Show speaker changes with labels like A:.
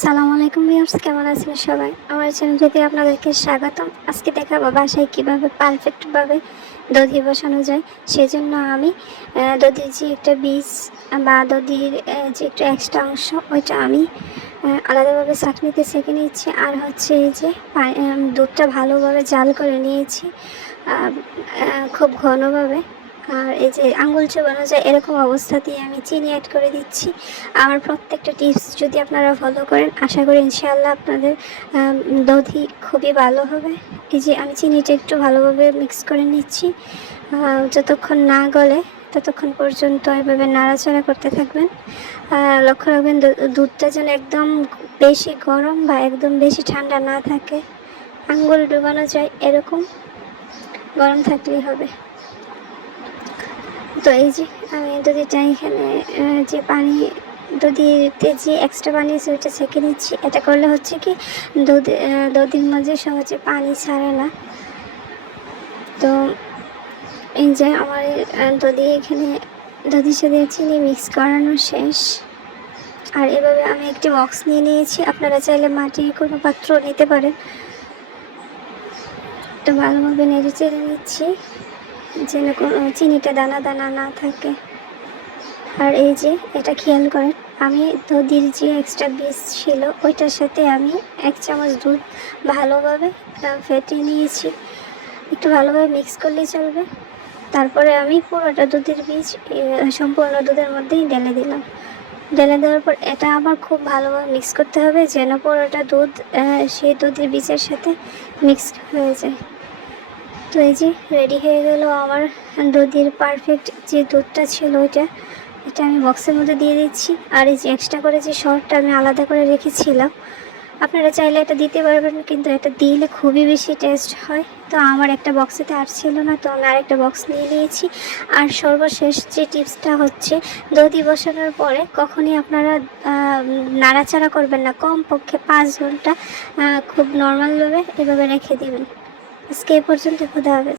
A: সালাম আলাইকুম ভিউয়ার্স, কেমন আছেন সবাই? আমার চ্যানেলটিতে আপনাদেরকে স্বাগতম। আজকে দেখাবো বাসায় কীভাবে পারফেক্টভাবে দধি বসানো যায়। সেজন্য আমি দধির যে একটা বীজ বা দধির যে একটা এক্সট্রা অংশ, ওইটা আমি আলাদাভাবে চাটনিতে সেঁকে নিচ্ছি আর হচ্ছে এই যে দুধটা ভালোভাবে জাল করে নিয়েছি খুব ঘনভাবে। আর এই যে আঙুল চোবানো যায় এরকম অবস্থাতেই আমি চিনি অ্যাড করে দিচ্ছি। আমার প্রত্যেকটা টিপস যদি আপনারা ফলো করেন, আশা করি ইনশাআল্লাহ আপনাদের দধি খুবই ভালো হবে। এই যে আমি চিনিটা একটু ভালোভাবে মিক্স করে নিচ্ছি। যতক্ষণ না গলে ততক্ষণ পর্যন্ত এভাবে নাড়াচাড়া করতে থাকবেন। লক্ষ্য রাখবেন দুধটা যেন একদম বেশি গরম বা একদম বেশি ঠান্ডা না থাকে। আঙ্গুল ডুবানো যায় এরকম গরম থাকলেই হবে। তো এই যে আমি দধিটা এখানে যে পানি দধিতে যে এক্সট্রা পানি আছে ওইটা ছেঁকে নিচ্ছি। এটা করলে হচ্ছে কি দুধ দধির মধ্যে সহজে পানি ছাড়ে না। তো এই যে আমার দধি এখানে দধির সাথে চিনি মিক্স করানো শেষ। আর এভাবে আমি একটি বক্স নিয়ে নিয়েছি। আপনারা চাইলে মাটির কোনো পাত্র নিতে পারেন। তো ভালোভাবে নেড়ে চেড়ে নিচ্ছি। যেন কোনো চিনিটা দানা দানা না থাকে। আর এই যে, এটা খেয়াল করেন, আমি দধির যে এক্সট্রা বীজ ছিল, ওইটার সাথে আমি এক চামচ দুধ ভালোভাবে ফেটিয়ে নিয়েছি। একটু ভালোভাবে মিক্স করলেই চলবে। তারপরে আমি পুরোটা দুধের বীজ সম্পূর্ণ দুধের মধ্যেই ঢেলে দিলাম। ঢেলে দেওয়ার পর এটা আবার খুব ভালোভাবে মিক্স করতে হবে, যেন পুরোটা দুধ সেই দুধের বীজের সাথে মিক্স হয়ে যায়। তো এই যে রেডি হয়ে গেল আমার দুধের পারফেক্ট যে দুধটা ছিল ওইটা, এটা আমি বক্সের মধ্যে দিয়ে দিচ্ছি। আর এই যে এক্সট্রা করে যে শর্টটা আমি আলাদা করে রেখেছিলাম, আপনারা চাইলে এটা দিতে পারবেন, কিন্তু এটা দিলে খুবই বেশি টেস্ট হয়। তো আমার একটা বক্সেতে আর ছিল না, তো আমি আরেকটা বক্স নিয়ে নিয়েছি। আর সর্বশেষ যে টিপসটা হচ্ছে, দধি বসানোর পরে কখনই আপনারা নাড়াচাড়া করবেন না। কমপক্ষে পাঁচ ঘণ্টা খুব নর্মালভাবে এভাবে রেখে দিবেন। আজকে এ পর্যন্ত খোদা হবে